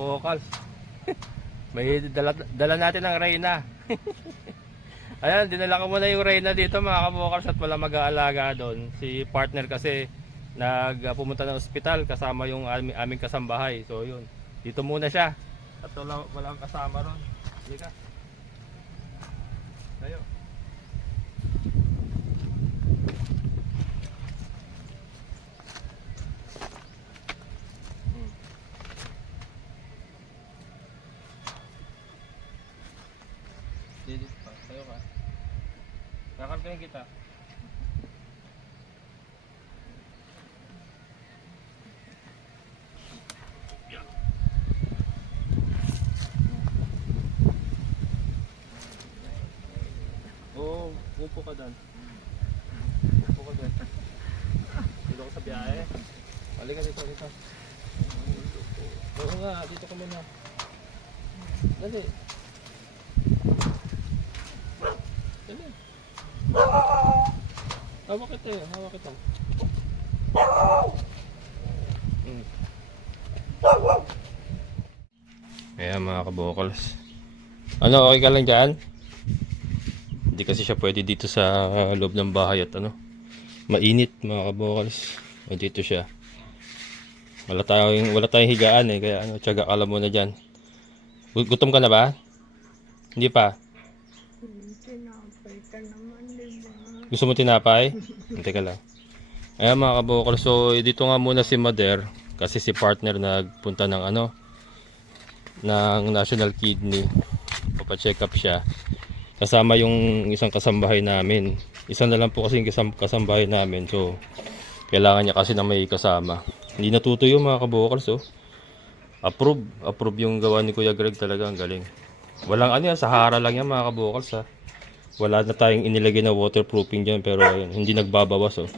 kabukal. May dala natin ang Reyna. Ayan, dinala ko muna yung Reyna dito mga kabukals at wala mag-aalaga doon. Si partner kasi pumunta ng ospital kasama yung aming kasambahay. So yun, dito muna siya. At walang kasama ron. Hindi ka. Tayo. Dito pa, tayo ka. Kakargahin kita. Oo, upo ka doon. Upo ka doon. Dito ko sa biyahe. Halika dito, dito. Oo nga, dito ka muna. Dali. Dali. Hawak kita yun, hawak kita. Ayan mga kabukals. Ano, okay ka lang dyan? Hindi kasi siya pwede dito sa loob ng bahay at ano, mainit mga kabukals. O dito siya. Wala tayong higaan eh, kaya ano, tiyaga ka lang muna dyan. Gutom ka na ba? Hindi pa? Tinapay ka naman, diba? Gusto mo tinapay? Teka lang. Ayan mga kabukals, so dito nga muna si Mother kasi si partner nagpunta ng ano, ng National Kidney. Papacheck up siya. Kasama yung isang kasambahay namin. Isa na lang po kasi yung kasambahay namin. So, kailangan niya kasi na may kasama. Hindi natutuyo mga kabukals. So, approve yung gawa ni Kuya Greg talaga. Ang galing. Walang ano yan. Sahara lang yan mga kabukals ha. Wala na tayong inilagay na waterproofing dyan. Pero ayun, hindi nagbabawas oh.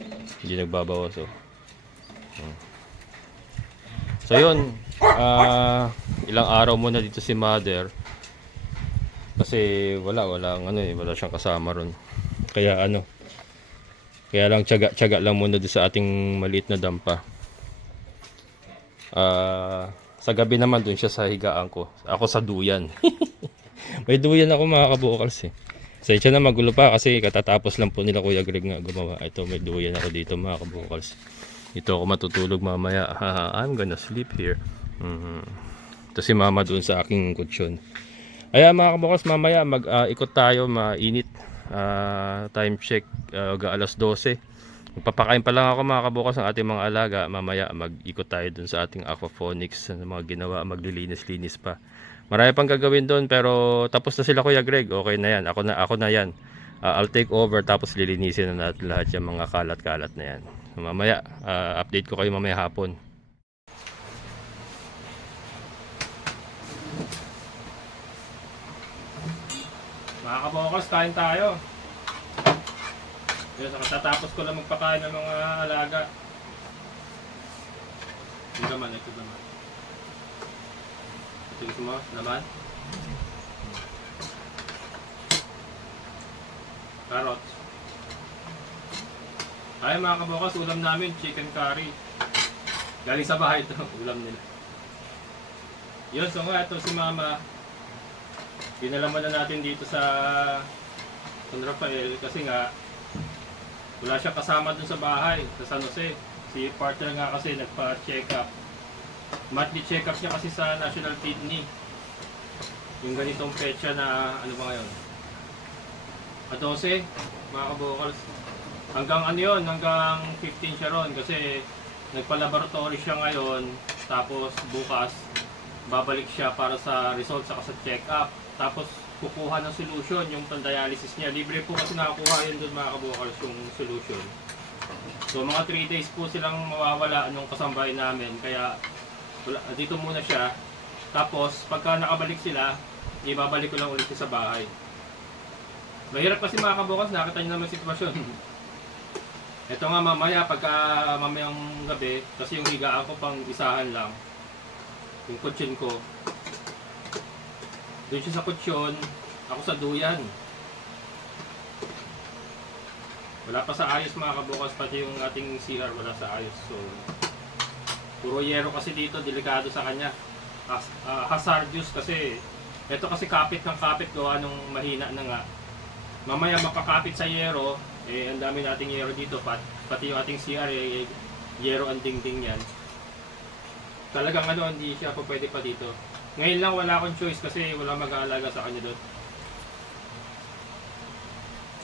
Hindi nagbabawas oh. So yun. Ilang araw muna dito si Mother. Kasi wala siyang kasama ron. Kaya lang tiyaga lang muna doon sa ating maliit na dampa. Sa gabi naman doon siya sa higaan ko. Ako sa duyan. May duyan ako mga kabukals eh. Sensya na magulo pa kasi katatapos lang po nila Kuya Greg nga gumawa. Ito may duyan ako dito mga kabukals. Ito ako matutulog mamaya. I'm gonna sleep here. Ito si mama doon sa aking kutsyon. Ayan mga kabukals, mamaya mag-ikot tayo, mainit. Time check, alas 12. Magpapakain pa lang ako mga kabukals ng ating mga alaga. Mamaya mag-ikot tayo dun sa ating aquaponics na mga ginawa, maglilinis-linis pa. Marami pang gagawin doon pero tapos na sila Kuya Greg. Okay na yan, ako na yan. I'll take over tapos lilinisin na natin lahat yung mga kalat-kalat na yan. Mamaya, update ko kayo mamaya hapon. Mga kabukals, kain tayo. Yes, katatapos ko lang magpakain ng mga alaga. Ito naman. Ito gusto mo? Naman? Carrots. Ay mga kabukals, ulam namin, chicken curry. Galing sa bahay ito, ulam nila. Yun, so nga, ito si Mama. Dinala na natin dito sa San Rafael kasi nga wala siya kasama dun sa bahay sa San Jose. Si partner nga kasi nagpa-check up. Monthly check up niya kasi sa National Kidney. Yung ganitong petsa na ano ba ngayon? 12 mga kabukals. Hanggang ano yun, hanggang 15 siya ron kasi nagpa-laboratory siya ngayon tapos bukas babalik siya para sa results saka sa check up. Tapos kukuha ng solution yung dialysis niya. Libre po kasi nakakuha yun doon mga kabukals yung solution. So mga 3 days po silang mawawala nung kasambahay namin. Kaya dito muna siya. Tapos pagka nakabalik sila, ibabalik ko lang ulit sa bahay. Mahirap kasi mga kabukals, nakita nyo naman sitwasyon. Ito nga mamaya, pagka mamayang gabi, kasi yung higaan ko pang isahan lang. Yung kutsyon ko. Doon siya sa kutsyon, ako sa duyan. Wala pa sa ayos mga kabukals, pati yung ating CR wala sa ayos. So, puro yero kasi dito, delikado sa kanya. hazardous kasi ito kasi kapit ng kapit gawa nung mahina na nga. Mamaya makakapit sa yero, eh ang dami nating yero dito, pati yung ating CR, eh, yero ang dingding yan. Talagang ano, hindi siya po pwede pa dito. Ngayon lang wala akong choice kasi wala mag-aalaga sa kanya doon.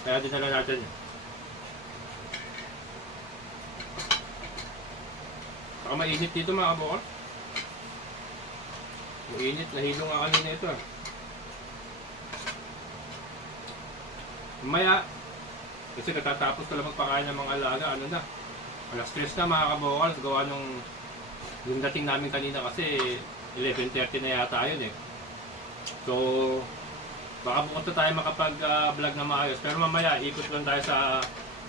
Kaya dinala natin. Saka mainit dito mga kabukal. Mainit, nahilo nga kanina ito. Mamaya, kasi katatapos ko lang magpakain ng mga alaga, ano na, alas 3 na mga kabukal, gawa nung yung dating namin kanina kasi 11:30 na yata yun eh. So, baka bukas na tayo makapag-vlog na maayos. Pero mamaya, ikot lang tayo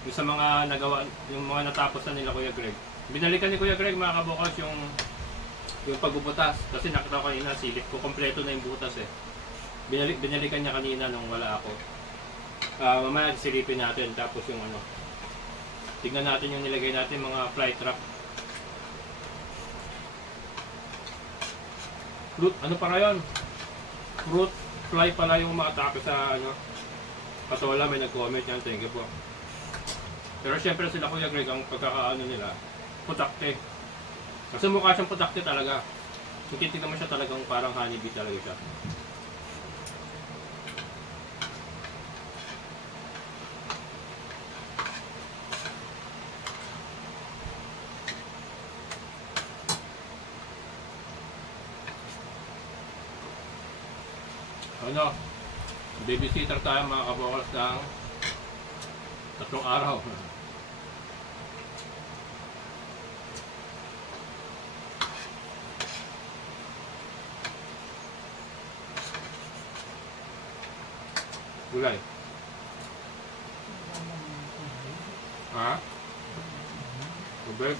yung sa mga nagawa, yung mga natapos na nila Kuya Greg. Binalikan ni Kuya Greg mga kabukas yung pagbubutas. Kasi nakita ko kanina, silip ko, kompleto na yung butas eh. Binalikan niya kanina nung wala ako. Mamaya silipin natin, tapos yung ano. Tignan natin yung nilagay natin mga fly trap. Fruit, ano para yun? Fruit fly pala yung umatake sa ano. Patola, may nag-comment yan, thank you po. Pero syempre sila Kuya Greg, ang pagkakaano nila, putakte. Kasi mukha siyang putakte talaga. Kung titignan mo siya talagang parang honeybee talaga siya. Ano, babysitter tayo mga kabukas ng 3 araw. Gulay. Ha? Tubig.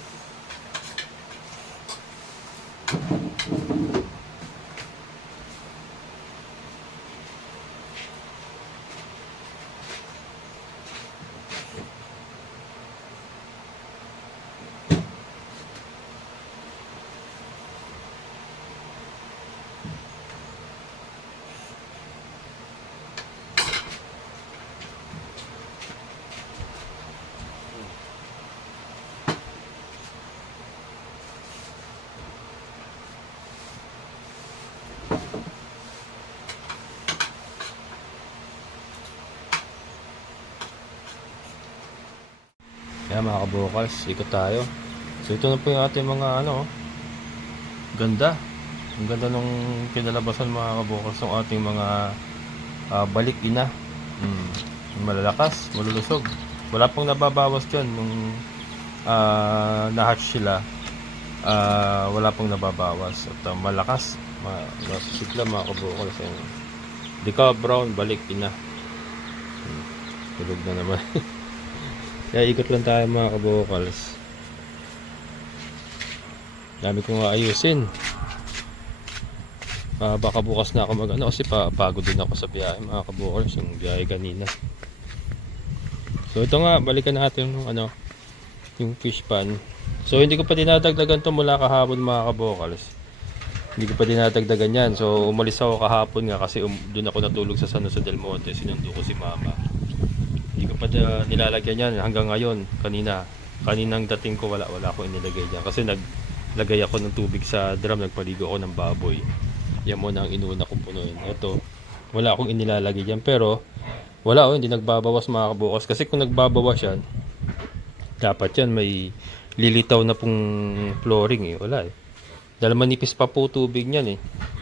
Kaya mga kabukals, ikot tayo. So ito na po yung ating mga ano, ganda. Ang ganda nung pinalabasan mga kabukals ng ating mga balik ina. Malalakas, malulusog. Wala pong nababawas dyan nung na-hatch sila. Wala pong nababawas. At malakas. Masusigla mga kabukals. Dika brown, balik ina. Tulog na naman. Kaya ikot lang tayo mga kabukals. Dami kong ayusin. Baka bukas na ako mag-ano kasi pagod din ako sa biyahe mga kabukals. Yung biyahe kanina. So ito nga, balikan natin yung ano, yung fish pan. So hindi ko pa dinadagdagan to mula kahapon mga kabukals. Hindi ko pa dinadagdagan yan. So umalis ako kahapon nga kasi doon ako natulog sa San Jose del Monte. Sinundo ko si mama. Hindi ko pa nilalagyan yan hanggang ngayon. Kaninang dating ko wala akong inilagay dyan. Kasi naglagay ako ng tubig sa drum, nagpaligo ako ng baboy. Yan muna ang inuna kong punuin. Ito, wala akong inilalagay dyan. Pero, hindi nagbabawas mga kabukas. Kasi kung nagbabawas yan, dapat yan may lilitaw na pong flooring eh. Wala eh. Dahil manipis pa po tubig niyan eh.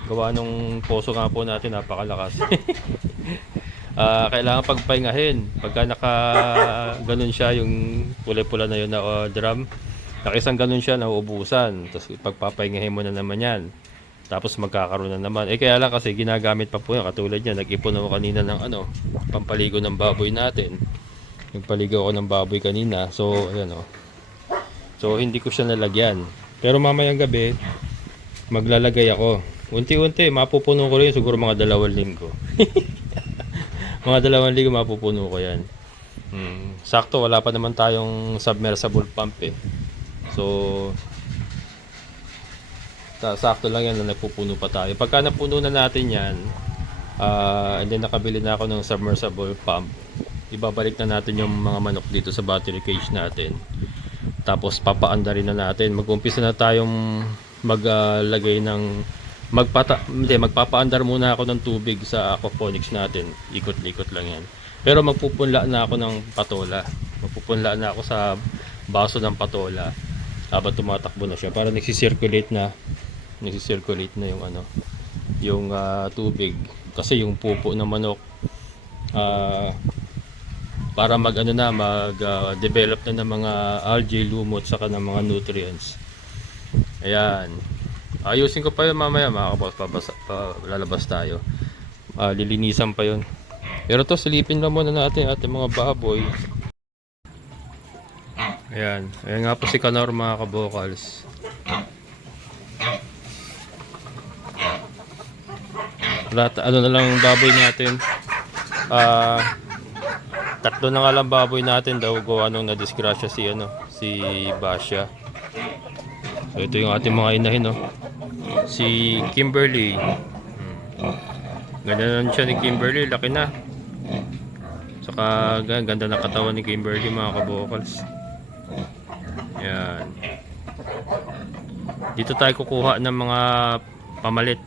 Gawa nung poso nga po natin, napakalakas. Kailangan pagpahingahin pagka naka ganun siya yung pula-pula na yun na drum, nakisang ganun siya nauubusan, tapos pagpapahingahin mo na naman yan, tapos magkakaroon na naman kaya lang kasi ginagamit pa po yan, katulad yan nag-ipon ako kanina ng ano, pampaligo ng baboy natin, yung paligo ako ng baboy kanina, so ayan so hindi ko siya nalagyan, pero mamayang gabi maglalagay ako unti-unti, mapupuno ko rin siguro mga 2 linggo. Mga 2 linggo mapupuno ko yan. Sakto, wala pa naman tayong submersible pump eh. So, Sakto lang yan na nagpupuno pa tayo. Pagka napuno na natin yan, and then nakabili na ako ng submersible pump, ibabalik na natin yung mga manok dito sa battery cage natin. Tapos papaandarin na natin. Mag-umpisa na tayong maglagay ng magpapaandar muna ako ng tubig sa aquaponics natin. Ikot-ikot lang yan. Pero magpupunla na ako ng patola. Magpupunla na ako sa baso ng patola habang tumatakbo na siya para nagsisirculate na yung ano, yung tubig, kasi yung pupo ng manok para mag-develop na ng mga algae, lumot, saka ng mga nutrients. Ayan. Ayusin ko pa yun mamaya mga kaboss, lalabas tayo. Lilinisan pa yun. Pero to, silipin lang muna natin ating mga baboy. Ayan. Ayan nga po si Kanor mga kabokals. Ano na lang baboy natin. Tatlo na nga lang baboy natin daw go anong nadisgrasya si Basha. So ito yung ating mga inahin, no. Si Kimberly. Ganda na siya ni Kimberly, laki na. Saka ganda ng katawan ni Kimberly mga kabokals. Yan. Dito tayo kukuha ng mga pamalit.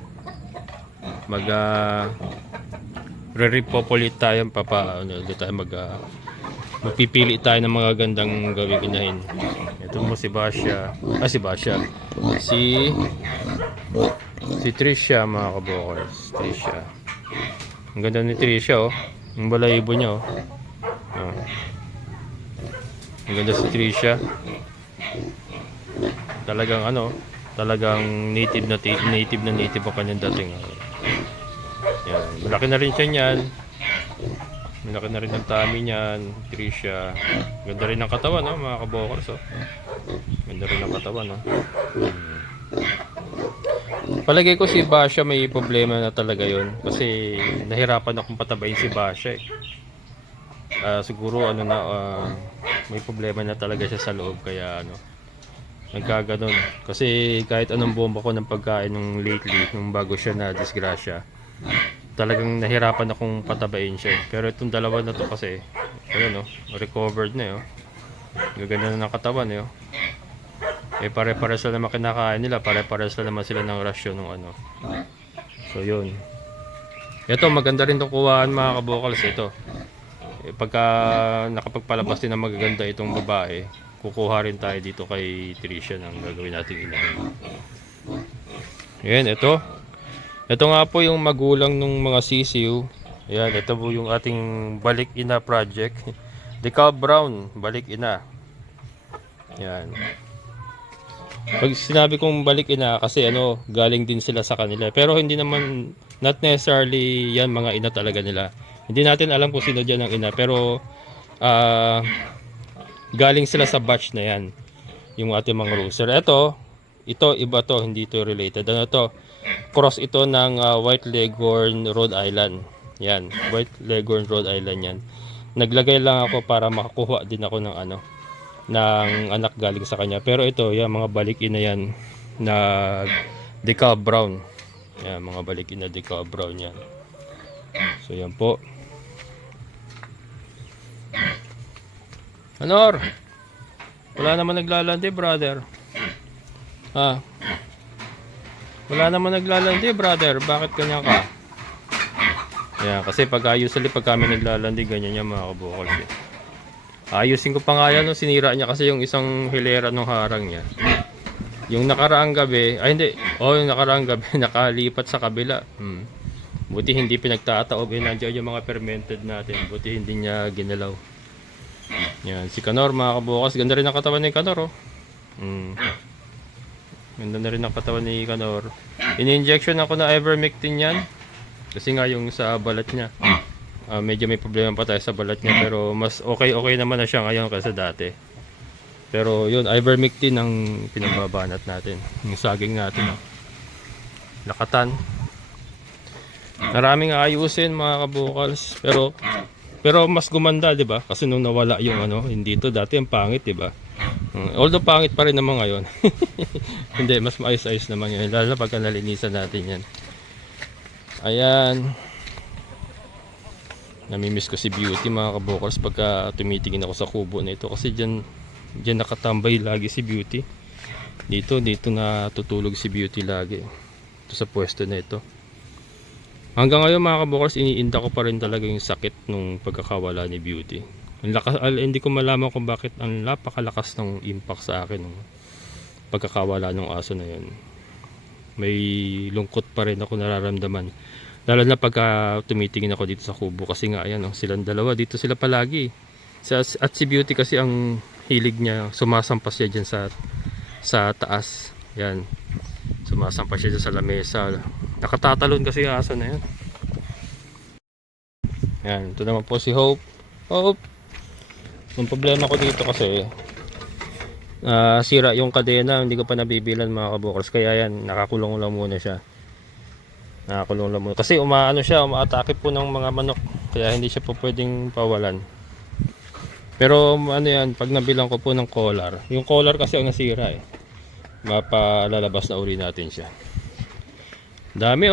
Re-repopulate tayo, dito tayo magpipili tayo ng mga gandang gawing inahin. Ito mo si Basha. Si Trisha mga kabokers. Trisha. Ang ganda ni Trisha, oh. Ang balahibo niya, oh. Ang ganda si Trisha. Talagang native ang kanyang dating. Yan. Malaki na rin siya niyan. Malaki na rin ang tummy niyan. Trisha. Ganda rin ang katawan, no, mga kabokers, oh. Ganda rin ang katawan, no. Palagay ko si Basha may problema na talaga yon, kasi nahirapan akong patabayin si Basha, eh. Siguro may problema na talaga siya sa loob, kaya nagkaganon. Kasi kahit anong bomba ko ng pagkain nung lately, nung bago siya na disgrasya, talagang nahirapan akong patabain siya. Pero itong dalawa na to kasi, ayun, recovered na, gaganda na ng katawan, pare-pares na naman kinakain nila, pare-pares na naman sila ng rasyon ng So yun. Ito, maganda rin itong kuhaan mga kabokals. Ito, pagka nakapagpalabas din na magaganda itong babae, kukuha rin tayo dito kay Trisha ng gagawin nating inahin. Ayan, ito nga po yung magulang ng mga sisiw. Ayan, ito po yung ating balik ina project. Decal Brown, balik ina. Ayan. Pag sinabi kong balik ina, kasi galing din sila sa kanila. Pero hindi naman, not necessarily yan mga ina talaga nila. Hindi natin alam kung sino dyan ang ina. Pero galing sila sa batch na yan, yung ating mga rooster. Ito iba to, hindi to related. Cross ito ng White Leghorn, Rhode Island. Yan, White Leghorn, Rhode Island yan. Naglagay lang ako para makakuha din ako ng ng anak galing sa kanya. Pero ito, yan, mga balik ina yan na Decal Brown. Yan, mga balik ina Decal Brown yan. So yan po. Anor, wala naman naglalandi, brother. Wala naman naglalandi, brother. Bakit ganyan ka? Yan, kasi usually pag kami naglalandi, ganyan yan mga kabukals, Ayusin ko pa nga yan, sinira niya kasi yung isang hilera ng harang niya. Yung nakaraang gabi, yung nakaraang gabi nakalipat sa kabila. Buti hindi pinagtataob, nandiyan yung mga fermented natin. Buti hindi niya ginalaw. Yan, si Kanor mga kabukas, ganda rin ang katawan ni Kanor, Ganda na rin ang katawan ni Kanor. In-injection ako na Ivermectin yan. Kasi nga yung sa balat niya, medyo may problema pa tayo sa balat niya, pero mas okay naman na siya ngayon kasi dati. Pero yun, Ivermectin ang pinagbabanat natin, yung saging natin, lakatan. Maraming ayusin mga kabukals, pero mas gumanda, 'di ba? Kasi nung nawala yung hindi to dati ang pangit, 'di ba? Although pangit pa rin naman ngayon. Hindi, mas maayos-ayos naman yun. Lalo na pagka nalinisan natin yan. Ayan. Namimiss ko si Beauty mga kabokals pagka tumitingin ako sa kubo na ito. Kasi dyan nakatambay lagi si Beauty. Dito natutulog si Beauty lagi. Ito sa pwesto na ito. Hanggang ngayon mga kabokals, iniinda ko pa rin talaga yung sakit nung pagkakawala ni Beauty. Hindi ko malaman kung bakit ang napakalakas ng impact sa akin nung pagkakawala ng aso na yun. May lungkot pa rin ako nararamdaman. Lalo na pagka tumitingin ako dito sa kubo kasi nga ayan, silang dalawa dito sila palagi. At si Beauty kasi ang hilig niya, sumasampas siya dyan sa taas. Yan. Sumasampas siya dyan sa lamesa. Nakatatalon kasi yung aso na yan. Yan, ito naman po si Hope. Hope! Yung problema ko dito kasi sira yung kadena, hindi ko pa nabibilan mga kabukals, kaya yan, nakakulong lang muna siya. Nakakulong lang muna kasi umaatake po ng mga manok, kaya hindi siya po pwedeng pawalan. Pero ano yan, pag nabilang ko po ng collar, yung collar kasi ang nasira mapalalabas na uli natin siya. Dami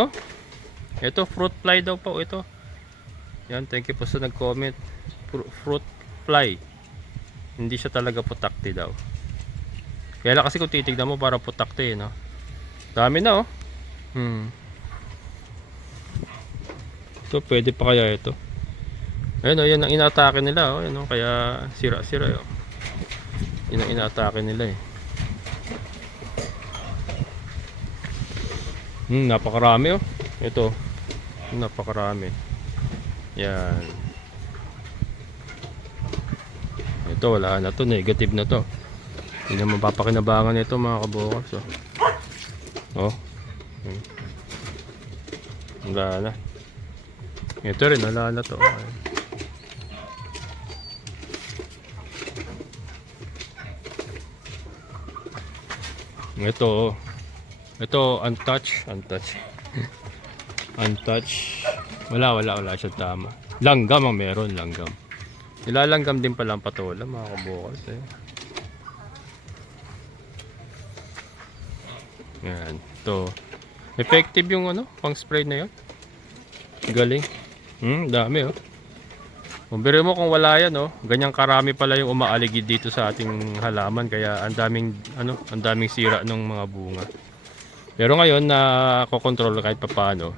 ito fruit fly daw po ito. Yan, thank you po sa nag-comment. Fruit fly. Hindi siya talaga putakti daw. Kaya lang kasi kung titignan mo para putakti, no? Dami na Ito pwede pa kaya ito. Ayun yan ang inaatake nila ayun kaya sira-sira Yun ang inaatake nila napakarami Ito. Napakarami. Yan. Ito wala na to, negative na to. Hindi na mapapakinabangan nito mga kabukals. Wala na. Ito rin wala na to. Ito untouched. Wala siya tama. Langgam ang meron, langgam. Nilalanggam din pala ang patola mga kabukals Yan, ito. Effective yung pang spray na yun. Galing. Dami Kumpira mo kung wala yan ganyang karami pala yung umaaligid dito sa ating halaman, kaya ang daming sira ng mga bunga. Pero ngayon kokontrol kahit papaano.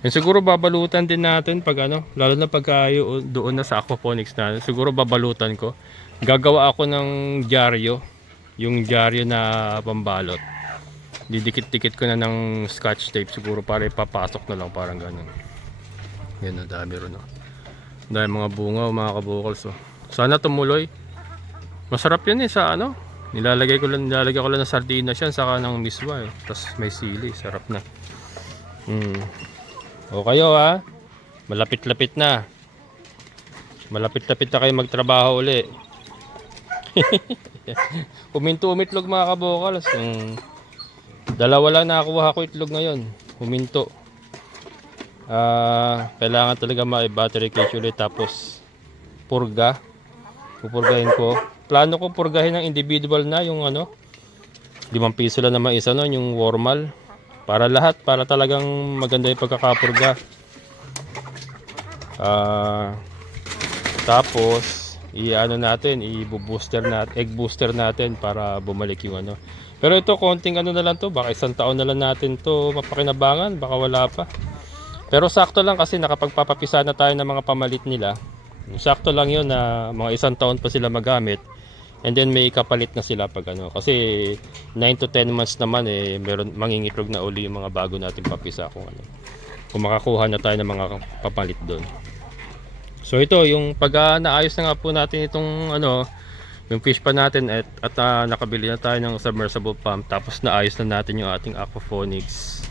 Yan siguro babalutan din natin pag lalo na pagka doon na sa aquaponics na, siguro babalutan ko. Gagawa ako ng dyaryo, yung dyaryo na pambalot. Didikit-dikit ko na ng scotch tape siguro para ipapasok na lang parang ganun. Yan dami ron dahil mga bunga mga kabukals Sana tumuloy. Masarap yan sa nilalagay ko lang ng sardinas yan saka ng miswa tapos may sili, sarap na. O kayo malapit-lapit na. Malapit-lapit na kayo magtrabaho uli. Huminto-umitlog mga kabukals. Dalawa lang nakakuha ko itlog ngayon. Huminto. Kailangan talaga ma-battery cage ulit tapos purga. Pupurgahin ko. Plano ko purgahin ng individual na yung 5 piso lang naman isa yung warmal. Para lahat, para talagang maganda yung pagkakapurga. Tapos i-booster natin, egg booster natin para bumalik yung Pero ito konting na lang to, baka 1 taon na lang natin to mapakinabangan, baka wala pa. Pero sakto lang kasi nakapagpapapisa na tayo ng mga pamalit nila. Sakto lang yun na mga 1 taon pa sila magamit. And then may ikapalit na sila pag kasi 9 to 10 months naman meron mangingitlog na uli yung mga bago natin papisa kung makakuha na tayo ng mga papalit doon. So ito yung pag naayos na nga po natin itong yung fish pa natin at nakabili na tayo ng submersible pump, tapos naayos na natin yung ating aquaponics.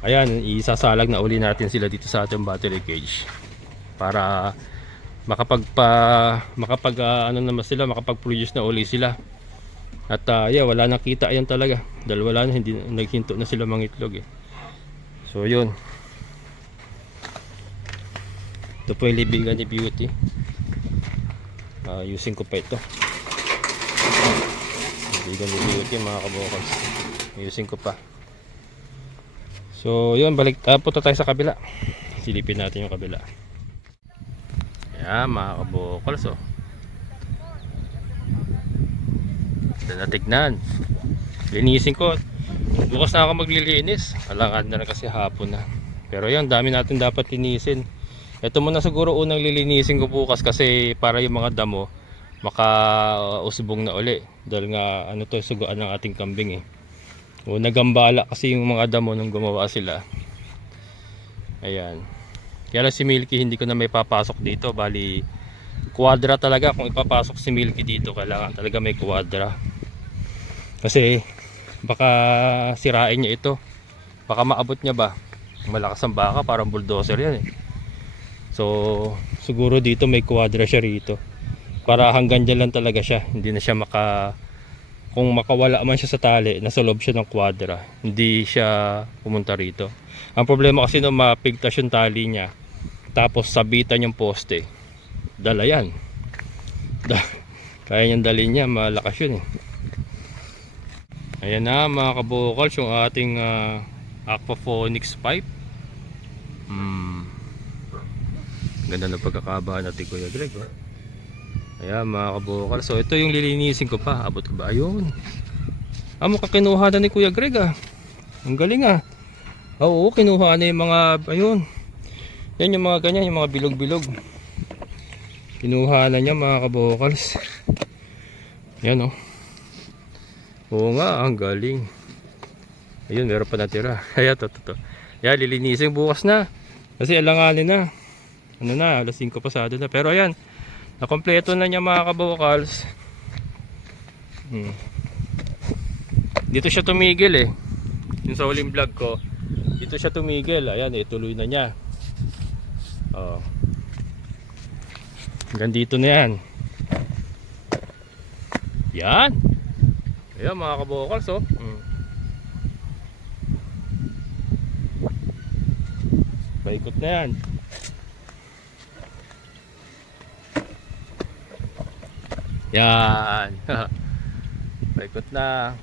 Ayan, isasalag na uli natin sila dito sa ating battery cage para makapag-produce na uli sila. At wala nang kita yan talaga dahil wala na, hindi naghinto na sila mangitlog So yun, ito po yung libingan ni Beauty. Using ko pa ito. Bigan ni Milky mga kabukals. Ayusin ko pa. So yun, punta tayo sa kabila. Silipin natin yung kabila. Ayan mga kabukals oh. Ganda na tignan. Linisin ko. Bukas na ako maglilinis. Alangad na kasi hapon na. Pero yan, dami natin dapat linisin. Ito muna siguro unang lilinisin ko bukas kasi para yung mga damo makausbong na uli. Dahil nga ano to, sugaan ng ating kambing eh. O nagambala kasi yung mga damo nung gumawa sila. Ayan. Kaya lang si Milky hindi ko na may papasok dito. Bali, kwadra talaga. Kung ipapasok si Milky dito, kailangan talaga may kwadra. Kasi baka sirain niya ito. Baka maabot niya ba. Malakas ang baka, parang bulldozer yan eh. So siguro dito may kwadra siya rito. Para hanggang dyan lang talaga siya. Hindi na siya kung makawala man siya sa tali, nasa loob siya ng kwadra, hindi siya pumunta rito. Ang problema kasi nung mapigtas yung tali niya, tapos sabitan yung poste, dala yan. Kaya niyang dalhin niya, malakas yun eh. Ayan na mga kabukals, yung ating aquaponics pipe. Ganda ng pagkakaba natin Kuya Greg oh. Ayan mga kabukals, so ito yung lilinisin ko pa. Abot ko ba? Ayun. Mukhang kinuha na ni Kuya Greg ah. Ang galing ah. Oo, kinuha na yung mga, ayun. Yan yung mga ganyan, yung mga bilog-bilog. Kinuha na niya mga kabukals. Yan oh. Oo nga, ang galing. Ayun, meron pa natira. Kaya to. Yan, lilinisin bukas na. Kasi alanganin na. Ano na, alas 5 pasado na. Pero ayan, nakompleto na niya mga kabukals. Dito siya tumigil eh. Yung sa huling vlog ko, dito siya tumigil. Ayan, tuloy na niya. Oh. Hanggang dito na yan. Yan. Ayan mga kabukals oh. Paikot na yan. Yan. Paikot na.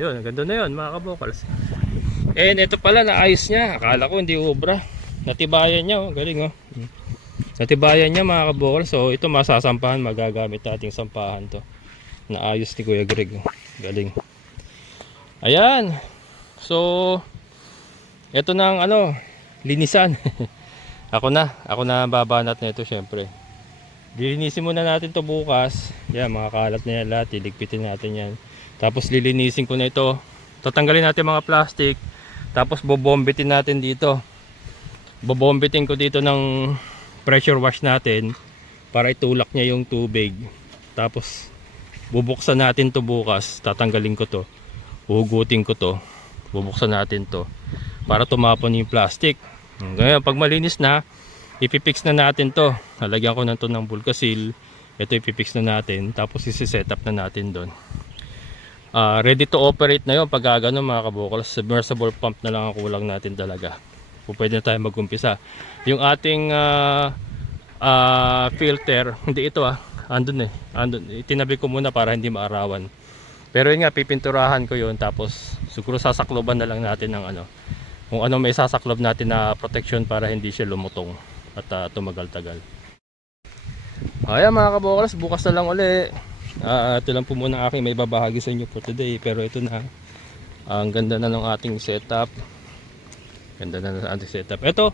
Yun, ang ganda na yun mga kabukals. And ito pala, naayos niya. Akala ko hindi ubra. Natibayan niya oh. Galing oh. Natibayan niya mga kabukals. So ito masasampahan, magagamit nating sampahan to. Naayos ni Kuya Greg oh. Galing. Ayan. So ito na ang ano, linisan. Ako na babanat na ito syempre. Lilinisin muna natin to bukas. Yan, mga kalat na yan lahat, iligpitin natin yan. Tapos lilinisin ko na ito. Tatanggalin natin mga plastic. Tapos bobombitin natin dito. Bobombitin ko dito ng pressure wash natin para itulak niya yung tubig. Tapos bubuksan natin to bukas. Tatanggalin ko to. Huhugutin ko to. Bubuksan natin to para tumapon yung plastic. Ngayon pag malinis na, ipipix na natin to. Lalagyan ko na to ng Bulkasil. Ito ipipix na natin. Tapos isi-set up na natin doon. Ready to operate na yun pag gano'n mga kabukals. Submersible pump na lang ang kulang natin talaga. Pwede na tayo mag-umpisa. Yung ating filter, hindi ito andun eh. Andun. Itinabi ko muna para hindi maarawan. Pero yun nga, pipinturahan ko yun. Tapos siguro sasakloban na lang natin ng ano. Kung ano may sasaklob natin na protection para hindi siya lumutong at tumagal-tagal. Ayan mga kabukals, bukas na lang uli. Ito lang po muna aking may babahagi sa inyo for today. Pero ito na, ang ganda na ng ating setup. Ganda na ng ating setup. Ito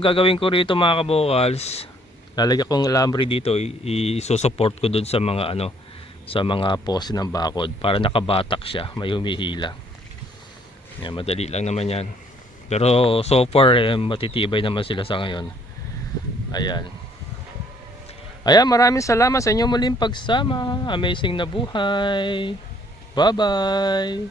gagawin ko rito mga kabukals. Lalagyan kong alambre dito, i-support ko dun sa mga ano, sa mga poste ng bakod para nakabatak siya, may humihila. Yan, madali lang naman yan. Pero so far matitibay naman sila sa ngayon. Ayan. Ayan, maraming salamat sa inyo muling pagsama. Amazing na buhay. Bye bye.